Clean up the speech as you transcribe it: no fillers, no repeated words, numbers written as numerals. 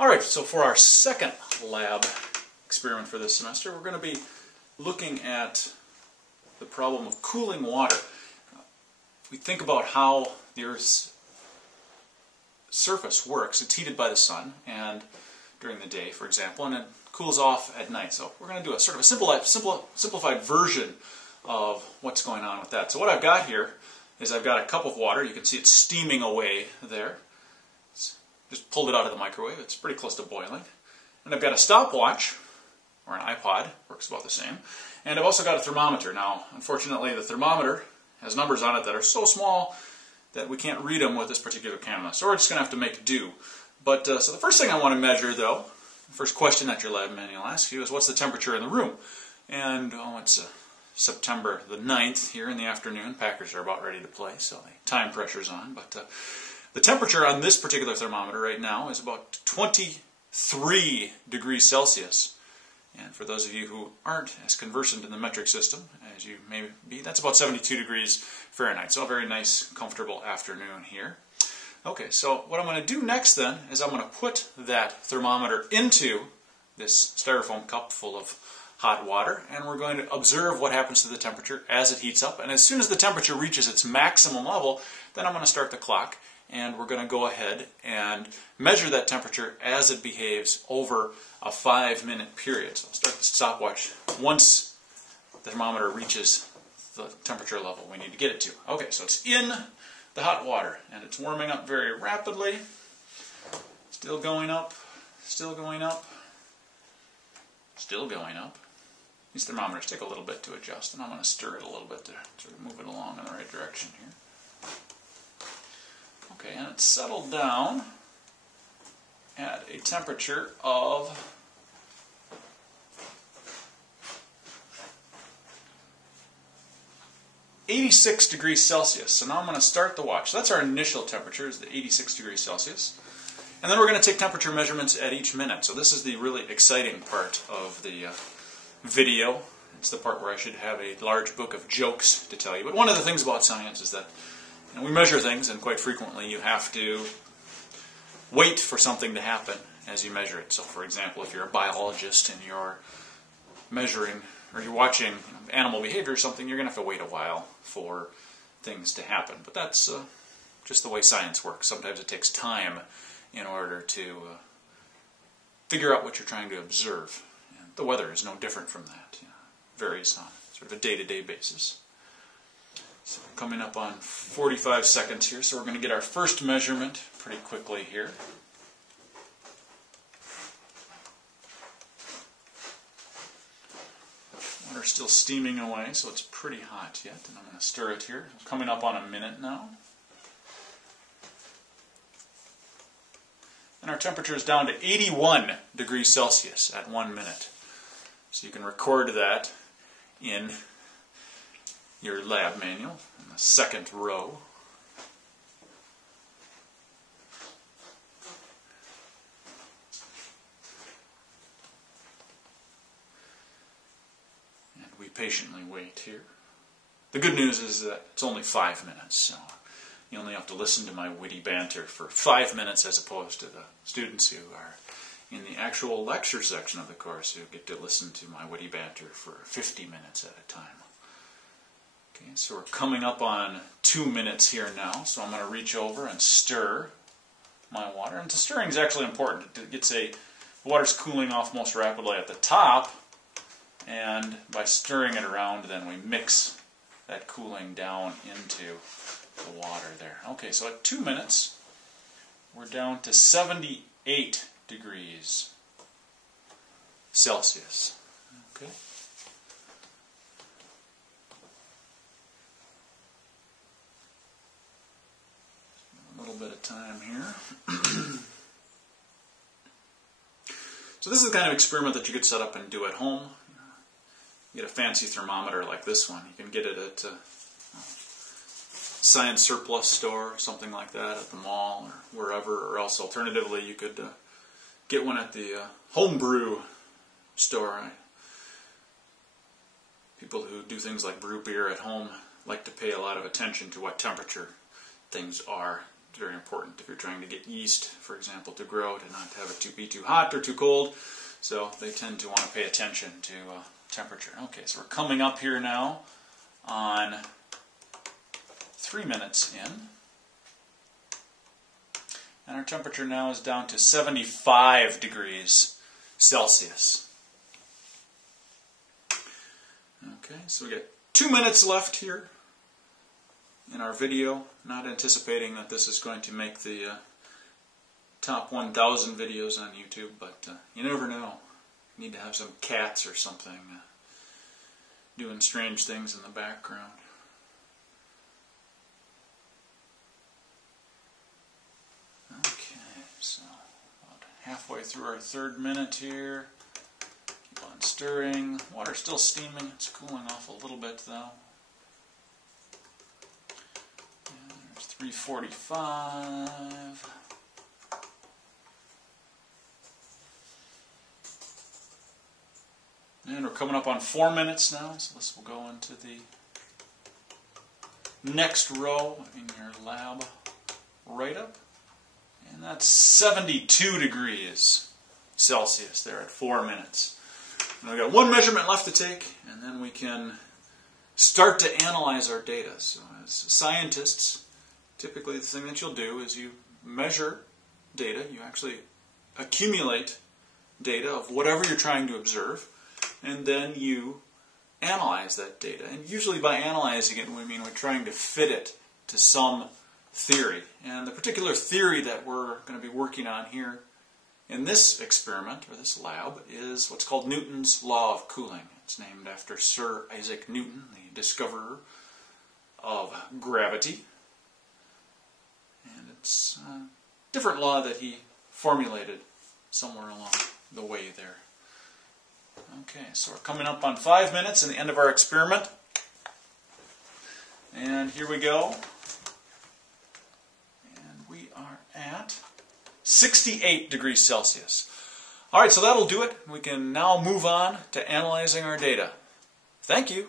Alright, so for our second lab experiment for this semester, we're going to be looking at the problem of cooling water. We think about how the Earth's surface works. It's heated by the sun and during the day, for example, and it cools off at night. So we're going to do a sort of a simplified version of what's going on with that. So what I've got here is I've got a cup of water. You can see it's steaming away there. Just pulled it out of the microwave. It's pretty close to boiling. And I've got a stopwatch, or an iPod, works about the same. And I've also got a thermometer. Now, unfortunately, the thermometer has numbers on it that are so small that we can't read them with this particular camera. So we're just going to have to make do. But so the first thing I want to measure, though, the first question that your lab manual asks you is, what's the temperature in the room? And, it's September the 9th here in the afternoon. Packers are about ready to play, so the time pressure's on. But the temperature on this particular thermometer right now is about 23 degrees Celsius. And for those of you who aren't as conversant in the metric system as you may be, that's about 72 degrees Fahrenheit. So a very nice, comfortable afternoon here. Okay, so what I'm going to do next then is I'm going to put that thermometer into this styrofoam cup full of hot water, and we're going to observe what happens to the temperature as it heats up. And as soon as the temperature reaches its maximum level, then I'm going to start the clock, and we're going to go ahead and measure that temperature as it behaves over a 5-minute period. So I'll start the stopwatch once the thermometer reaches the temperature level we need to get it to. Okay, so it's in the hot water, and it's warming up very rapidly. Still going up, still going up, still going up. These thermometers take a little bit to adjust, and I'm going to stir it a little bit to sort of move it along in the right direction here. Okay, and it's settled down at a temperature of 86 degrees Celsius. So now I'm going to start the watch. So that's our initial temperature, is the 86 degrees Celsius. And then we're going to take temperature measurements at each minute. So this is the really exciting part of the video. It's the part where I should have a large book of jokes to tell you. But one of the things about science is that we measure things, and quite frequently you have to wait for something to happen as you measure it. So for example, if you're a biologist and you're measuring or you're watching animal behavior or something, you're going to have to wait a while for things to happen. But that's just the way science works. Sometimes it takes time in order to figure out what you're trying to observe. And the weather is no different from that. Varies on sort of a day-to-day basis. So we're coming up on 45 seconds here, so we're going to get our first measurement pretty quickly here. Water's still steaming away, so it's pretty hot yet, and I'm going to stir it here. Coming up on a minute now. And our temperature is down to 81 degrees Celsius at 1 minute. So you can record that in your lab manual in the second row. And we patiently wait here. The good news is that it's only 5 minutes, so you only have to listen to my witty banter for 5 minutes as opposed to the students who are in the actual lecture section of the course who get to listen to my witty banter for 50 minutes at a time. Okay, so we're coming up on 2 minutes here now, so I'm going to reach over and stir my water. And the stirring is actually important. The water's cooling off most rapidly at the top, and by stirring it around, then we mix that cooling down into the water there. Okay, so at 2 minutes, we're down to 78 degrees Celsius. Okay. A little bit of time here. So this is the kind of experiment that you could set up and do at home. You get a fancy thermometer like this one. You can get it at a science surplus store or something like that at the mall or wherever, or else alternatively you could get one at the homebrew store. People who do things like brew beer at home like to pay a lot of attention to what temperature things are very important if you're trying to get yeast, for example, to grow, to not have it be too hot or too cold. So they tend to want to pay attention to temperature. Okay, so we're coming up here now on 3 minutes in. And our temperature now is down to 75 degrees Celsius. Okay, so we got 2 minutes left here in our video. Not anticipating that this is going to make the top 1,000 videos on YouTube, but you never know. You need to have some cats or something doing strange things in the background. Okay, so about halfway through our 3rd minute here. Keep on stirring. Water's still steaming. It's cooling off a little bit though. And there's 3:45. And we're coming up on 4 minutes now, so this will go into the next row in your lab write-up. And that's 72 degrees Celsius there at 4 minutes. And we've got 1 measurement left to take, and then we can start to analyze our data. So as scientists, typically the thing that you'll do is you measure data, you actually accumulate data of whatever you're trying to observe, and then you analyze that data. And usually by analyzing it, we mean we're trying to fit it to some theory. And the particular theory that we're going to be working on here in this experiment, or this lab, is what's called Newton's Law of Cooling. It's named after Sir Isaac Newton, the discoverer of gravity. And it's a different law that he formulated somewhere along the way there. Okay, so we're coming up on 5 minutes and the end of our experiment. And here we go. And we are at 68 degrees Celsius. Alright, so that'll do it. We can now move on to analyzing our data. Thank you.